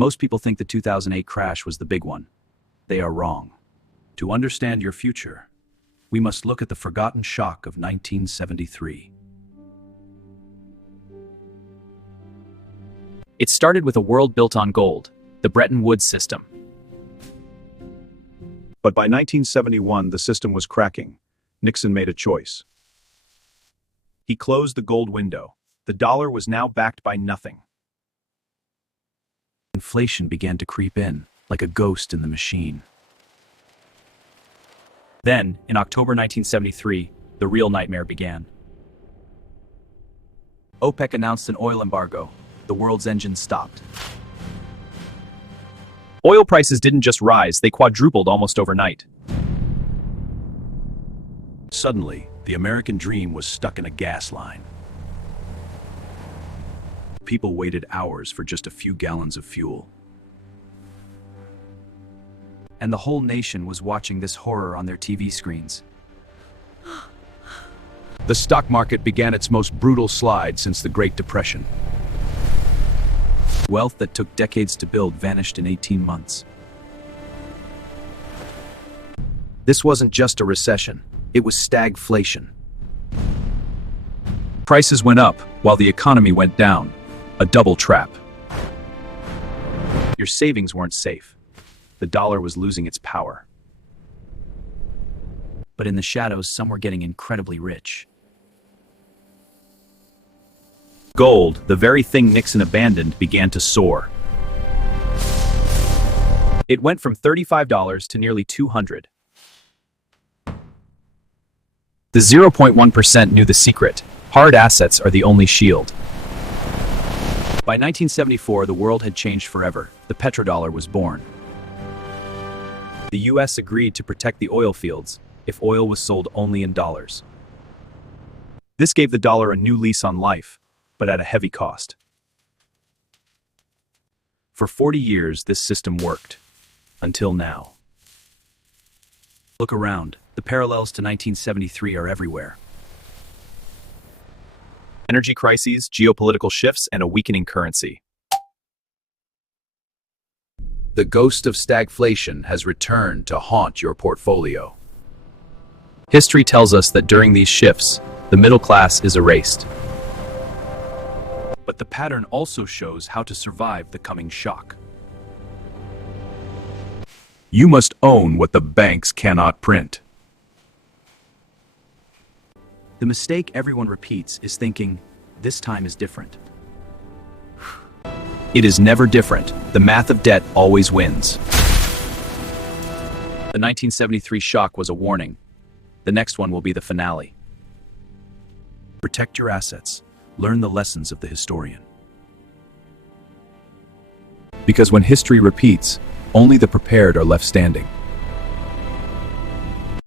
Most people think the 2008 crash was the big one. They are wrong. To understand your future, we must look at the forgotten shock of 1973. It started with a world built on gold, the Bretton Woods system. But by 1971, the system was cracking. Nixon made a choice. He closed the gold window. The dollar was now backed by nothing. Inflation began to creep in, like a ghost in the machine. Then, in October 1973, the real nightmare began. OPEC announced an oil embargo. The world's engine stopped. Oil prices didn't just rise, they quadrupled almost overnight. Suddenly, the American dream was stuck in a gas line. People waited hours for just a few gallons of fuel. And the whole nation was watching this horror on their TV screens. The stock market began its most brutal slide since the Great Depression. Wealth that took decades to build vanished in 18 months. This wasn't just a recession, it was stagflation. Prices went up while the economy went down, a double trap. Your savings weren't safe. The dollar was losing its power. But in the shadows, some were getting incredibly rich. Gold, the very thing Nixon abandoned, began to soar. It went from $35 to nearly $200. The 0.1% knew the secret. Hard assets are the only shield. By 1974, the world had changed forever. The petrodollar was born. The US agreed to protect the oil fields if oil was sold only in dollars. This gave the dollar a new lease on life, but at a heavy cost. For 40 years, this system worked. Until now. Look around. The parallels to 1973 are everywhere. Energy crises, geopolitical shifts, and a weakening currency. The ghost of stagflation has returned to haunt your portfolio. History tells us that during these shifts, the middle class is erased. But the pattern also shows how to survive the coming shock. You must own what the banks cannot print. The mistake everyone repeats is thinking, this time is different. It is never different. The math of debt always wins. The 1973 shock was a warning. The next one will be the finale. Protect your assets. Learn the lessons of the historian. Because when history repeats, only the prepared are left standing.